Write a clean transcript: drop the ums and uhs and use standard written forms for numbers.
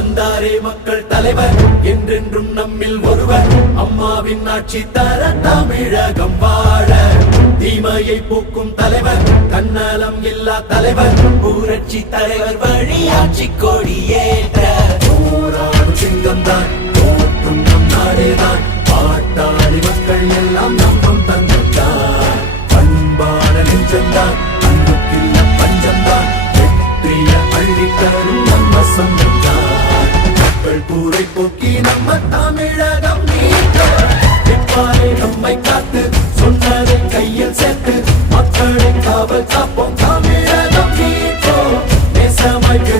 வந்தாரே மக்கள் தலைவர் என்றென்றும் நம்மில் ஒருவர் அம்மாவின் ஆட்சி தர தமிழகம் வாழ தீமையை போக்கும் தலைவர் தன்னலம் இல்லா தலைவர் ஊரட்சி தலைவர் வழியாட்சி கொடியேற்ற போராடும் சிங்கம்தான் போற்றும் நம் நாடேதான் பாட்டாளி மக்கள் எல்லாம் நம்பம் தந்துட்டார் பண்பான நெஞ்சம்தான் அன்புக்கில்ல பஞ்சம்தான் வெற்றிய அள்ளித்தரும் நம்ம சொந்தம்தான் மக்கள் கூரை போக்கி நம்ம தமிழ